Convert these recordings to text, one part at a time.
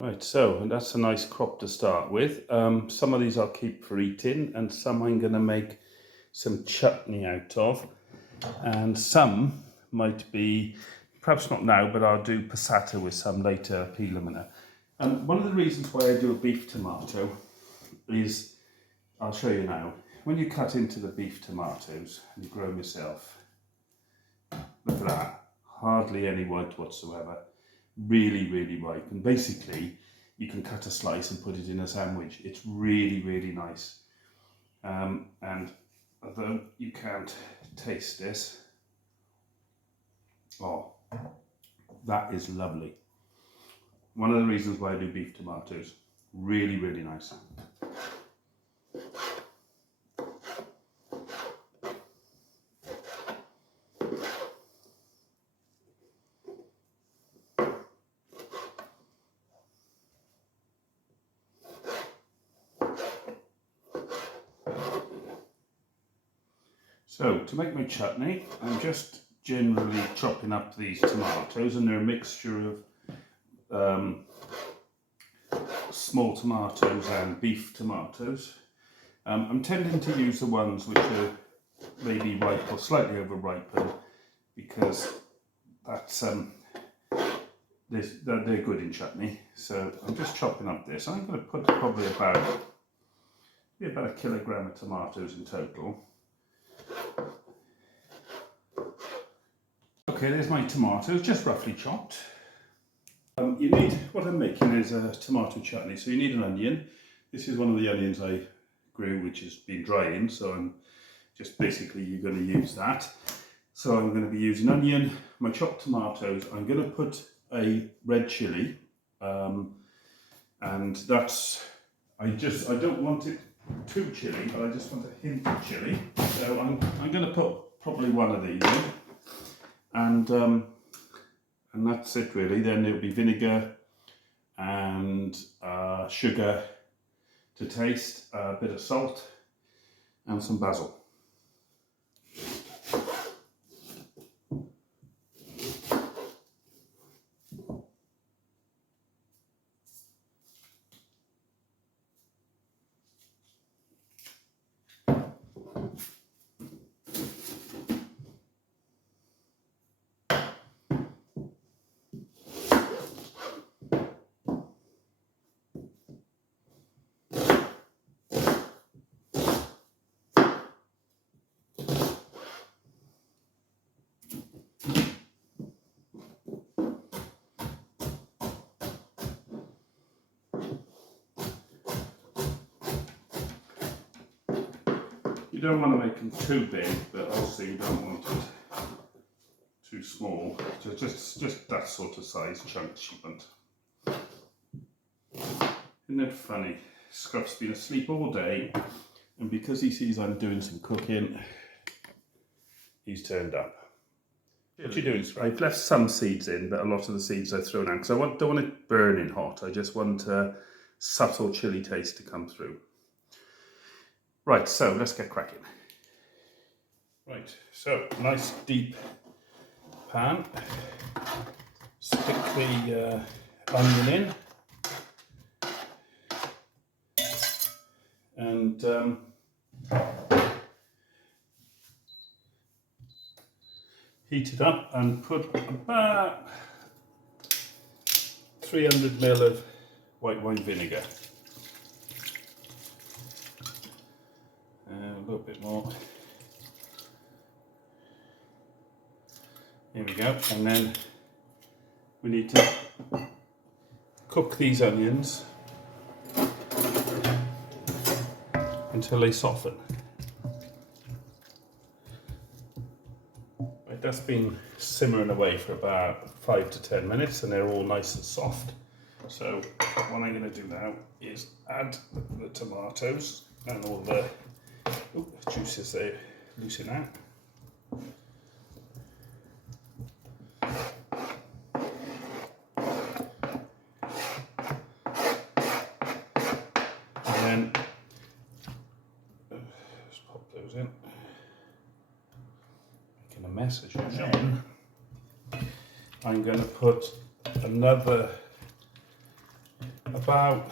Right, so that's a nice crop to start with. Some of these I'll keep for eating, and some I'm going to make some chutney out of, and some might be, perhaps not now, but I'll do passata with some later, peel them in there. One of the reasons why I do a beef tomato is, I'll show you now, when you cut into the beef tomatoes and you grow them yourself, look at that, hardly any white whatsoever. Really, really ripe, and basically you can cut a slice and put it in a sandwich. It's really, really nice. And although you can't taste this, oh, that is lovely. One of the reasons why I do beef tomatoes. Really, really nice. So to make my chutney, I'm just generally chopping up these tomatoes, and they're a mixture of small tomatoes and beef tomatoes. I'm tending to use the ones which are maybe ripe or slightly over-ripened, because that's they're good in chutney. So I'm just chopping up this. I'm going to put probably about a kilogram of tomatoes in total. Okay, there's my tomatoes, just roughly chopped. You need, what I'm making is a tomato chutney, so you need an onion. This is one of the onions I grew, which has been drying, so I'm just basically, you're going to use that. So I'm going to be using onion, my chopped tomatoes. I'm going to put a red chilli, and that's, I don't want it too chilly, but I just want a hint of chilli. So I'm going to put probably one of these in. And that's it really. Then there'll be vinegar and sugar to taste, a bit of salt and some basil. You don't want to make them too big, but also you don't want it too small. So just that sort of size chunks you want. Isn't it funny? Scruff's been asleep all day, and because he sees I'm doing some cooking, he's turned up. What you doing, Scruff? I've left some seeds in, but a lot of the seeds I've thrown out because I don't want it burning hot. I just want a subtle chili taste to come through. Right, so let's get cracking. Right, so nice deep pan. Stick the onion in, and heat it up and put about 300 ml of white wine vinegar. A little bit more. Here we go. And then we need to cook these onions until they soften. Right, that's been simmering away for about 5 to 10 minutes, and they're all nice and soft. So what I'm going to do now is add the tomatoes and all the juices they loosen out. And then just pop those in, making a mess as usual. Then I'm going to put another about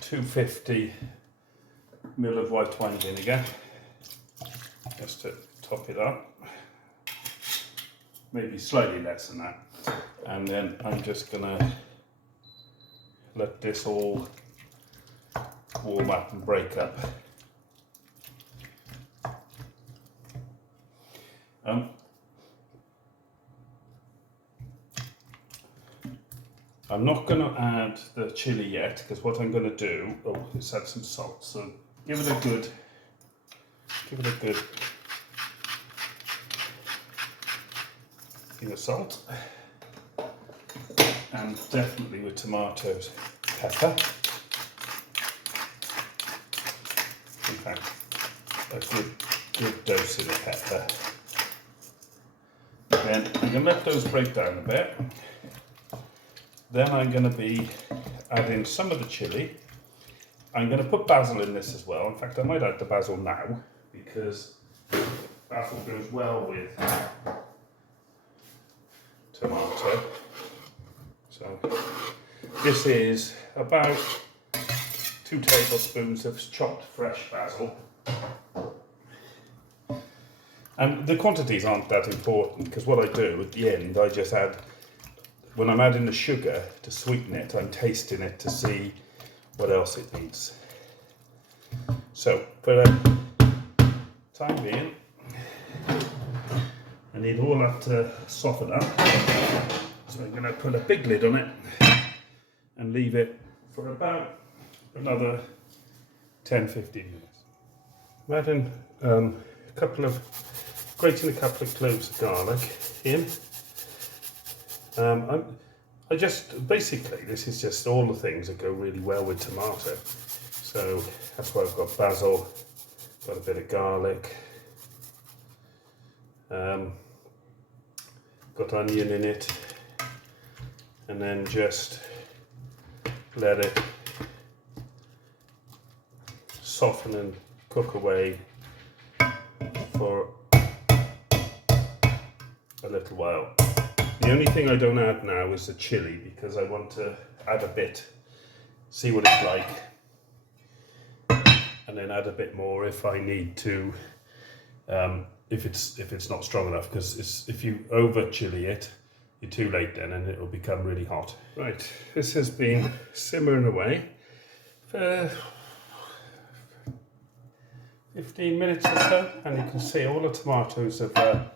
250 ml of white wine vinegar, just to top it up. Maybe slightly less than that. And then I'm just gonna let this all warm up and break up. I'm not going to add the chili yet, because what I'm going to do is add some salt. So give it a good thing of salt, and definitely with tomatoes, pepper. In fact, a good dose of the pepper. Then I'm going to let those break down a bit. Then I'm going to be adding some of the chili. I'm going to put basil in this as well. In fact, I might add the basil now, because basil goes well with tomato. So this is about 2 tablespoons of chopped fresh basil. And the quantities aren't that important, because what I do at the end, I just add, when I'm adding the sugar to sweeten it, I'm tasting it to see what else it needs. So for the time being, I need all that to soften up. So I'm going to put a big lid on it and leave it for about another 10-15 minutes. I'm adding grating a couple of cloves of garlic in. I just, basically, this is just all the things that go really well with tomato. So that's why I've got basil, got a bit of garlic, got onion in it, and then just let it soften and cook away for a little while. The only thing I don't add now is the chili, because I want to add a bit, see what it's like, and then add a bit more if I need to, if it's not strong enough, because if you over chili it, you're too late then and it will become really hot. Right, this has been simmering away for 15 minutes or so, and you can see all the tomatoes have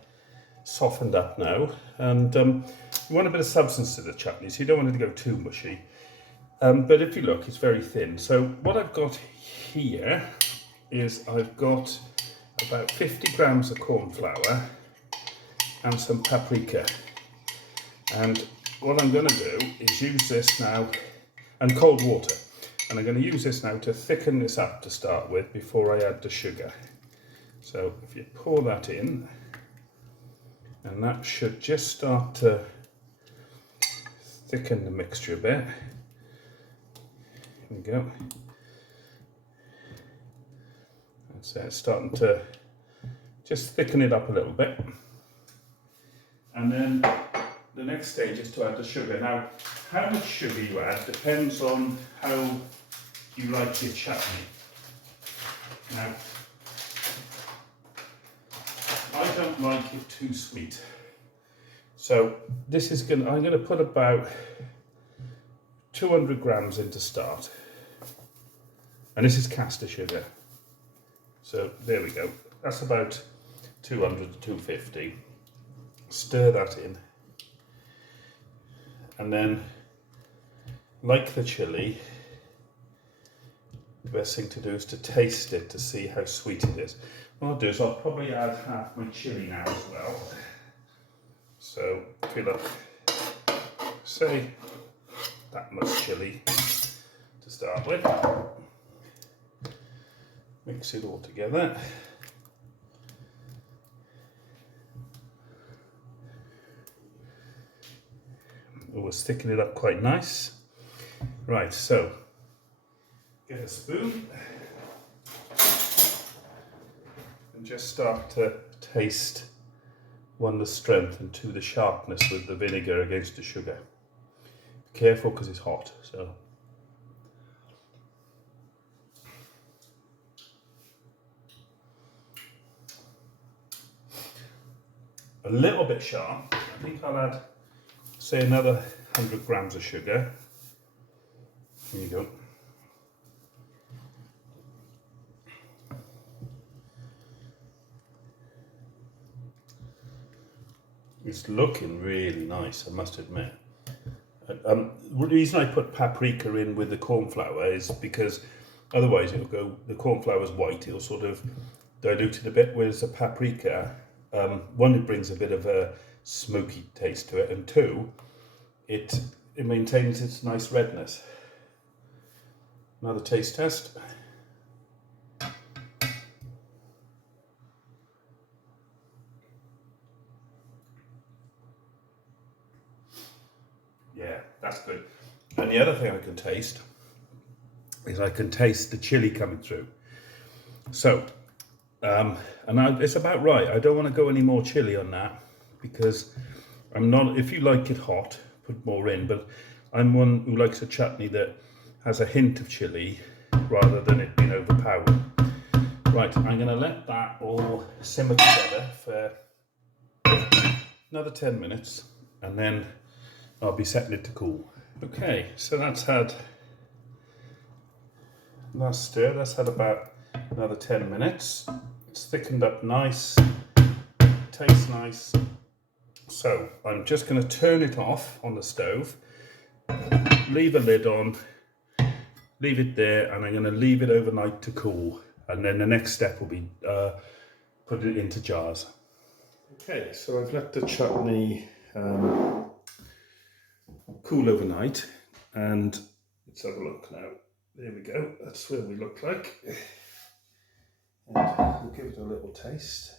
softened up now, and you want a bit of substance to the chutney, so you don't want it to go too mushy, but if you look, it's very thin. So what I've got here is I've got about 50 grams of cornflour and some paprika, and what I'm going to do is use this now, and cold water, and I'm going to use this now to thicken this up to start with before I add the sugar. So if you pour that in, and that should just start to thicken the mixture a bit. There we go. That's it, it's starting to just thicken it up a little bit. And then the next stage is to add the sugar. Now, how much sugar you add depends on how you like your chutney. Now, I don't like it too sweet, so this is I'm going to put about 200 grams in to start, and this is caster sugar. So there we go. That's about 200 to 250. Stir that in, and then, like the chili, the best thing to do is to taste it to see how sweet it is. What I'll do is I'll probably add half my chili now as well. So if you look, say that much chili to start with. Mix it all together. We're sticking it up quite nice. Right, so get a spoon and just start to taste, one, the strength, and two, the sharpness with the vinegar against the sugar. Careful because it's hot, so. A little bit sharp. I think I'll add, say, another 100 grams of sugar. Here you go. It's looking really nice, I must admit. The reason I put paprika in with the cornflower is because otherwise it'll go, the cornflower's white, it'll sort of dilute it a bit, whereas the paprika, one, it brings a bit of a smoky taste to it, and two, it maintains its nice redness. Another taste test. Yeah, that's good. And the other thing I can taste is I can taste the chilli coming through. So, it's about right. I don't want to go any more chilli on that because I'm not, if you like it hot, put more in, but I'm one who likes a chutney that has a hint of chilli rather than it being overpowering. Right, I'm going to let that all simmer together for another 10 minutes and then I'll be setting it to cool. Okay, so that's had last stir, that's had about another 10 minutes. It's thickened up nice, tastes nice. So I'm just going to turn it off on the stove, leave the lid on, leave it there, and I'm going to leave it overnight to cool. And then the next step will be put it into jars. Okay, so I've let the chutney cool overnight, and let's have a look now. There we go, that's where we look like. And we'll give it a little taste.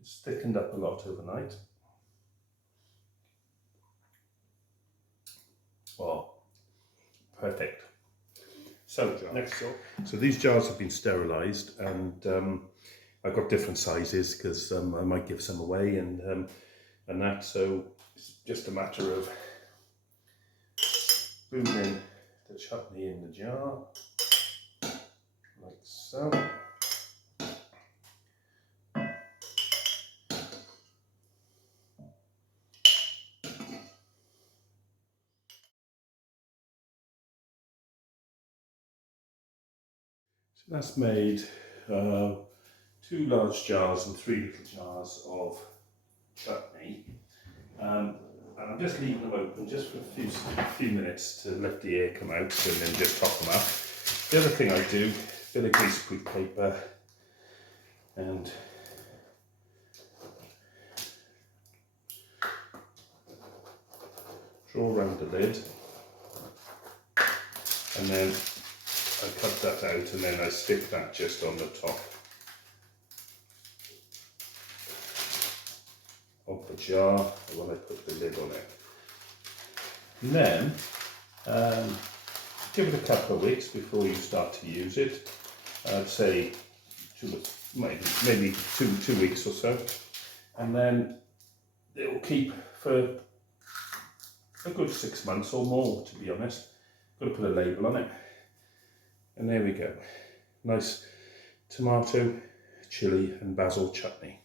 It's thickened up a lot overnight. Oh, perfect. So next jar. So these jars have been sterilised, and I've got different sizes because I might give some away and that. So it's just a matter of spooning the chutney in the jar, like so. So that's made 2 large jars and 3 little jars of chutney. And I'm just leaving them open just for a few minutes to let the air come out and then just top them up. The other thing I do, a bit of greaseproof paper and draw around the lid, and then I cut that out and then I stick that just on the top of the jar when I put the lid on it. And then give it a couple of weeks before you start to use it. I'd say maybe two weeks or so, and then it will keep for a good 6 months or more, to be honest. Got to put a label on it. And there we go. Nice tomato, chilli and basil chutney.